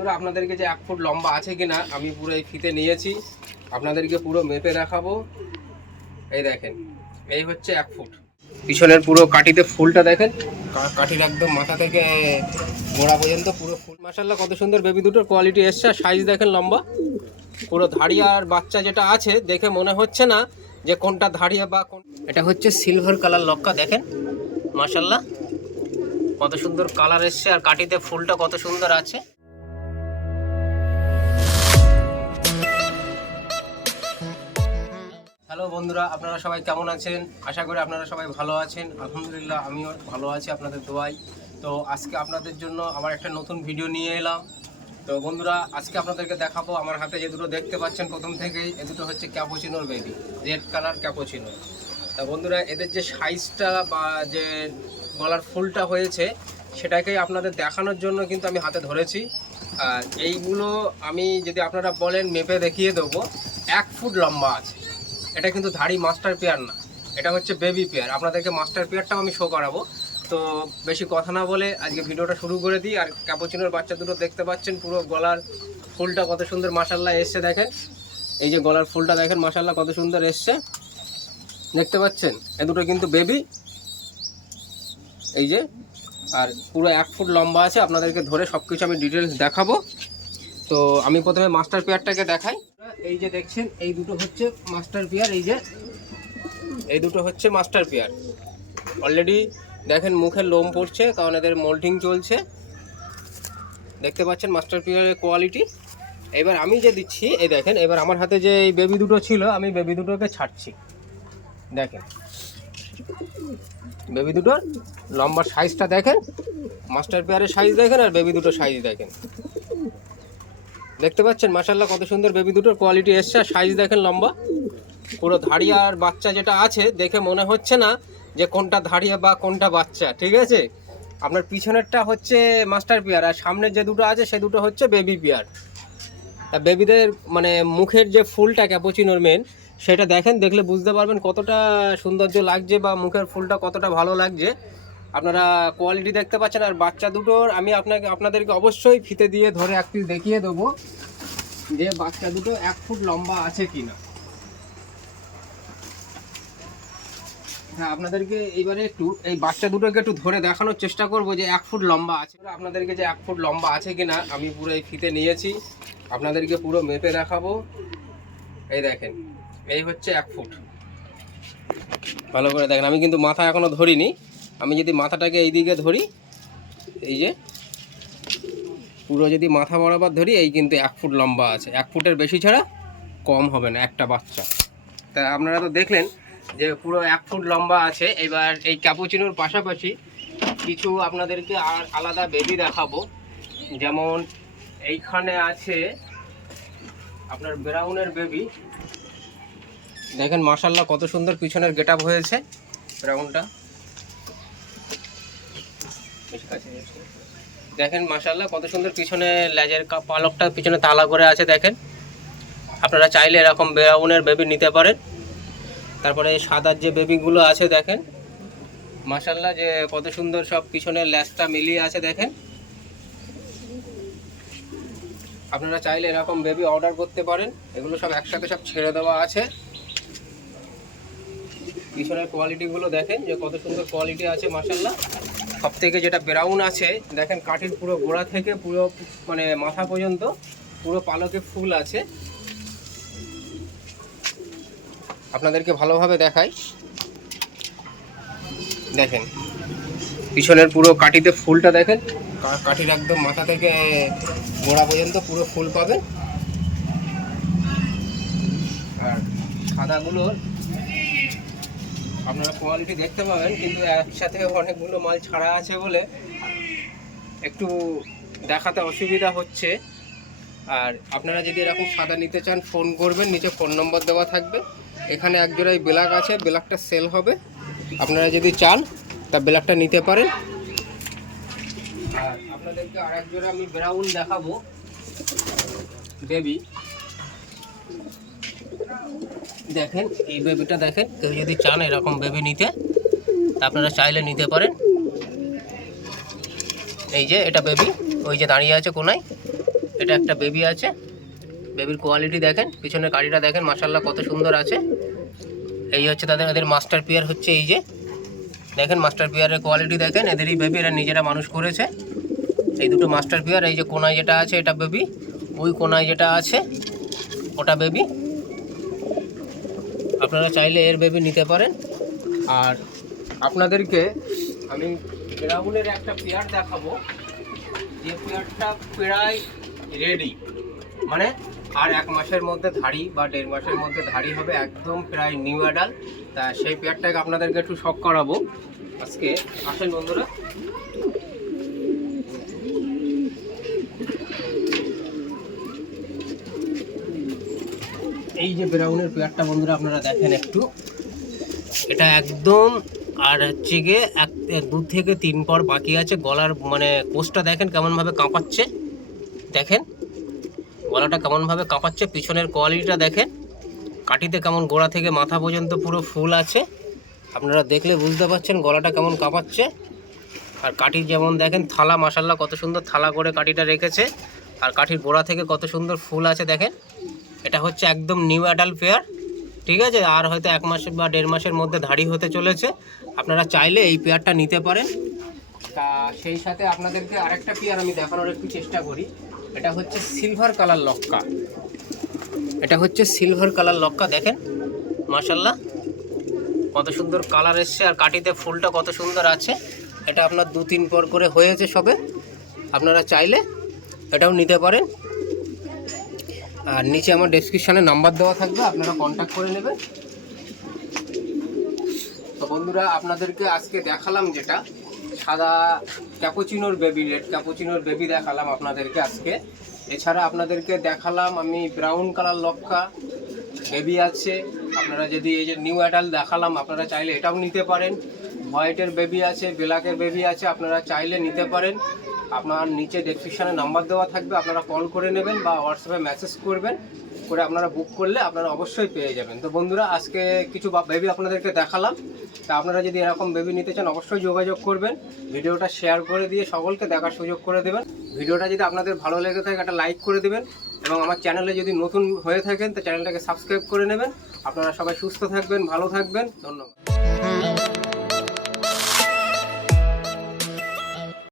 বন্ধুরা, আপনাদেরকে যে এক ফুট লম্বা আছে কিনা, আমি পুরো এই ফিতে নিয়েছি। আপনাদেরকে পুরো মেপে দেখাবো। এই দেখেন, এই হচ্ছে এক ফুট। পিছনের পুরো কাঠিতে ফুলটা দেখেন। কাঠির একদম মাথা থেকে গোড়া পর্যন্ত পুরো ফুল। মাসাল্লাহ কত সুন্দর বেবি দুটোর কোয়ালিটি এসছে। সাইজ দেখেন লম্বা। পুরো ধাড়িয়া আর বাচ্চা যেটা আছে, দেখে মনে হচ্ছে না যে কোনটা ধাড়িয়া বা কোন এটা হচ্ছে সিলভার কালার লক্কা, দেখেন। মাসাল্লাহ কত সুন্দর কালার এসছে। আর কাঠিতে ফুলটা কত সুন্দর আছে। হ্যালো বন্ধুরা, আপনারা সবাই কেমন আছেন? আশা করি আপনারা সবাই ভালো আছেন। আলহামদুলিল্লাহ, আমিও ভালো আছি আপনাদের দোয়াই তো আজকে আপনাদের জন্য আবার একটা নতুন ভিডিও নিয়ে এলাম। তো বন্ধুরা, আজকে আপনাদেরকে দেখাবো আমার হাতে যে দুটো দেখতে পাচ্ছেন প্রথম থেকেই, এ দুটো হচ্ছে ক্যাপোচিনোর বেবি রেড কালার ক্যাপোচিনো তা বন্ধুরা, এদের যে সাইজটা বা যে গলার ফুলটা হয়েছে সেটাকেই আপনাদের দেখানোর জন্য কিন্তু আমি হাতে ধরেছি। আর এইগুলো আমি যদি আপনারা বলেন, মেপে দেখিয়ে দেবো। এক ফুট লম্বা আছে। এটা কিন্তু ধাড়ি মাস্টার পেয়ার না। এটা হচ্ছে বেবি পেয়ার। আপনাদেরকে মাস্টার পেয়ারটাও আমি শো করাবো। তো বেশি কথা না বলে আজকে ভিডিওটা শুরু করে দিই। আর ক্যাপোচিনোর বাচ্চা দুটো দেখতে পাচ্ছেন, পুরো গলার ফুলটা কত সুন্দর মাসাল্লাহ এসছে দেখেন। এই যে গলার ফুলটা দেখেন মাসাল্লাহ কত সুন্দর এসছে। দেখতে পাচ্ছেন? এ দুটো কিন্তু বেবি। এই যে, আর পুরো এক ফুট লম্বা আছে। আপনাদেরকে ধরে সব কিছু আমি ডিটেলস দেখাবো। তো আমি প্রথমে মাস্টার পেয়ারটাকে দেখাই। এই যে দেখছেন, এই দুটো হচ্ছে মাস্টার পেয়ার, এই যে এই দুটো হচ্ছে মাস্টার পেয়ার। অলরেডি দেখেন মুখে লোম পড়ছে, কারণ এদের মোল্ডিং চলছে। দেখতে পাচ্ছেন মাস্টার পেয়ারের কোয়ালিটি এবার আমি যে দিচ্ছি, এই দেখেন, এবার আমার হাতে যে এই বেবি দুটো ছিল, আমি বেবি দুটোকে ছাড়ছি। দেখেন বেবি দুটোর লম্বা সাইজটা দেখেন, মাস্টার পেয়ারের সাইজ দেখেন আর বেবি দুটোর সাইজ দেখেন। দেখতে পাচ্ছেন মাসাল্লাহ কত সুন্দর বেবি দুটোর কোয়ালিটি এসছে। আর সাইজ দেখেন লম্বা। পুরো ধাড়িয়া আর বাচ্চা যেটা আছে, দেখে মনে হচ্ছে না যে কোনটা ধাড়িয়া বা কোনটা বাচ্চা, ঠিক আছে? আপনার পিছনেরটা হচ্ছে মাস্টার পেয়ার আর সামনের যে দুটো আছে, সে দুটো হচ্ছে বেবি পেয়ার তা বেবিদের মানে মুখের যে ফুলটা ক্যাপোচিনোর মেন সেটা দেখেন, দেখলে বুঝতে পারবেন কতটা সৌন্দর্য লাগছে বা মুখের ফুলটা কতটা ভালো লাগছে। আপনারা কোয়ালিটি দেখতে পাচ্ছেন, আর বাচ্চা দুটোর আমি আপনাকে, আপনাদেরকে অবশ্যই ফিতে দিয়ে ধরে এক পিস দেখিয়ে দেবো যে বাচ্চা দুটো এক ফুট লম্বা আছে কি না হ্যাঁ আপনাদেরকে এইবারে একটু, এই বাচ্চা দুটোকে একটু ধরে দেখানোর চেষ্টা করব যে এক ফুট লম্বা আছে আপনাদেরকে যে এক ফুট লম্বা আছে কি না আমি পুরো এই ফিতে নিয়েছি। আপনাদেরকে পুরো মেপে দেখাবো। এই দেখেন, এই হচ্ছে এক ফুট। ভালো করে দেখেন, আমি কিন্তু মাথা এখনও ধরিনি। আমি যদি মাথাটাকে এই দিকে ধরি, এই যে, পুরো যদি মাথা বরাবর ধরি, এই কিন্তু এক ফুট লম্বা আছে। এক ফুটের বেশি ছাড়া কম হবে না একটা বাচ্চা। তা আপনারা তো দেখলেন যে পুরো এক ফুট লম্বা আছে। এবার এই ক্যাপুচিনোর পাশাপাশি কিছু আপনাদেরকে আর আলাদা বেবি দেখাবো। যেমন এইখানে আছে আপনার ব্রাউনের বেবি। দেখেন মার্শাল্লাহ কত সুন্দর পিছনের গেট হয়েছে ব্রাউনটা। দেখেন মার্শাল্লাহ কত সুন্দর পিছনে লেজের পালকটা, পিছনে তালা করে আছে, দেখেন। আপনারা চাইলে এরকম ব্রাউনের বেবি নিতে পারেন। তারপরে সাদার যে বেবিগুলো আছে, দেখেন। মার্শাল্লাহ যে কত সুন্দর সব পিছনের ল্যাসটা মিলিয়ে আছে, দেখেন। আপনারা চাইলে এরকম বেবি অর্ডার করতে পারেন। এগুলো সব একসাথে সব ছেড়ে দেওয়া আছে। পিছনের কোয়ালিটিগুলো দেখেন, যে কত সুন্দর কোয়ালিটি আছে মার্শাল্লাহ সব থেকে যেটা ব্রাউন আছে, দেখেন কাঠের পুরো গোড়া থেকে পুরো মানে মাথা পর্যন্ত পুরো পালকে ফুল আছে। আপনাদেরকে ভালোভাবে দেখাই। দেখেন, পিছনের পুরো কাঠিতে ফুলটা দেখেন কাঠির একদম মাথা থেকে গোড়া পর্যন্ত পুরো ফুল পাবেন। আর সাদাগুলোর আপনারা কোয়ালিটি দেখতে পাবেন, কিন্তু একসাথে অনেকগুলো মাল ছাড়া আছে বলে একটু দেখাতে অসুবিধা হচ্ছে। আর আপনারা যদি এরকম সাদা নিতে চান ফোন করবেন, নিচে ফোন নম্বর দেওয়া থাকবে। এখানে এক জোড়াই ব্ল্যাক আছে, ব্ল্যাকটা সেল হবে। আপনারা যদি চান, তা ব্ল্যাকটা নিতে পারেন। আর আপনাদেরকে আর এক জোড়া আমি ব্রাউন দেখাবো। বেবি দেখেন, এই বেবিটা দেখেন, কেউ যদি চান এরকম বেবি নিতে আপনারা চাইলে নিতে পারেন। এই যে এটা বেবি ওই যে দাঁড়িয়ে আছে কোনায়, এটা একটা বেবি আছে। বেবির কোয়ালিটি দেখেন, পিছনের গাড়িটা দেখেন মাসাল্লাহ কত সুন্দর আছে। এই হচ্ছে তাদের, এদের মাস্টার পিয়ার হচ্ছে এই যে। দেখেন মাস্টার পিয়ারের কোয়ালিটি দেখেন, এদেরই বেবি এরা নিজেরা মানুষ করেছে। এই দুটো মাস্টার পিয়ার এই যে কোনায় যেটা আছে, এটা বেবি ওই কোনায় যেটা আছে, ওটা বেবি আপনারা চাইলে এর বেবি নিতে পারেন। আর আপনাদেরকে আমি ব্রাউনের একটা পেয়ার দেখাবো। যে পেয়ারটা প্রায় রেডি মানে আর এক মাসের মধ্যে ধাড়ি বা দেড় মাসের মধ্যে ধাড়ি হবে একদম প্রায় নিউ অ্যাডাল তা সেই পেয়ারটাকে আপনাদেরকে একটু শখ করাবো। আজকে আসেন বন্ধুরা। এই যে ব্রাউনের পেয়ারটা বন্ধুরা আপনারা দেখেন একটু। এটা একদম, আর হচ্ছে গিয়ে এক, দু থেকে তিন পর বাকি আছে। গলার মানে কোষটা দেখেন কেমনভাবে কাঁপাচ্ছে। দেখেন, গলাটা কেমনভাবে কাঁপাচ্ছে। পিছনের কোয়ালিটিটা দেখেন। কাটিতে কেমন গোড়া থেকে মাথা পর্যন্ত পুরো ফুল আছে। আপনারা দেখলে বুঝতে পারছেন গলাটা কেমন কাঁপাচ্ছে। আর কাঠির যেমন দেখেন থালা মাসাল্লা কত সুন্দর থালা করে কাঠিটা রেখেছে। আর কাঠির গোড়া থেকে কত সুন্দর ফুল আছে দেখেন। এটা হচ্ছে একদম নিউ অ্যাডাল্ট পেয়ার ঠিক আছে? আর হয়তো এক মাস বা দেড় মাসের মধ্যে ধাড়ি হতে চলেছে। আপনারা চাইলে এই পেয়ারটা নিতে পারেন। তা সেই সাথে আপনাদেরকে আরেকটা পেয়ার আমি দেখানোর একটু চেষ্টা করি। এটা হচ্ছে সিলভার কালার লক্কা। এটা হচ্ছে সিলভার কালার লক্কা, দেখেন? মাশাল্লাহ কত সুন্দর কালার এসছে আর কাটিতে ফুলটা কত সুন্দর আছে। এটা আপনার দু তিন পর করে হয়েছে সবে। আপনারা চাইলে এটাও নিতে পারেন। আর নিচে আমার ডেসক্রিপশানে নাম্বার দেওয়া থাকবে, আপনারা কন্ট্যাক্ট করে নেবেন। তো বন্ধুরা, আপনাদেরকে আজকে দেখালাম যেটা, সাদা ক্যাপোচিনোর বেবি রেড ক্যাপোচিনোর বেবি দেখালাম আপনাদেরকে আজকে। এছাড়া আপনাদেরকে দেখালাম আমি ব্রাউন কালার লক্কা বেবি আছে। আপনারা যদি এই যে নিউ অ্যাডাল দেখালাম, আপনারা চাইলে এটাও নিতে পারেন। হোয়াইটের বেবি আছে ব্ল্যাকের বেবি আছে, আপনারা চাইলে নিতে পারেন। আপনার নিচে ডেসক্রিপশানে নাম্বার দেওয়া থাকবে, আপনারা কল করে নেবেন বা হোয়াটসঅ্যাপে মেসেজ করবেন, করে আপনারা বুক করলে আপনারা অবশ্যই পেয়ে যাবেন। তো বন্ধুরা, আজকে কিছু বেবি আপনাদেরকে দেখালাম। তা আপনারা যদি এরকম বেবি নিতে চান, অবশ্যই যোগাযোগ করবেন। ভিডিওটা শেয়ার করে দিয়ে সকলকে দেখার সুযোগ করে দেবেন। ভিডিওটা যদি আপনাদের ভালো লেগে থাকে, একটা লাইক করে দেবেন এবং আমার চ্যানেলে যদি নতুন হয়ে থাকেন, তো চ্যানেলটাকে সাবস্ক্রাইব করে নেবেন। আপনারা সবাই সুস্থ থাকবেন, ভালো থাকবেন। ধন্যবাদ।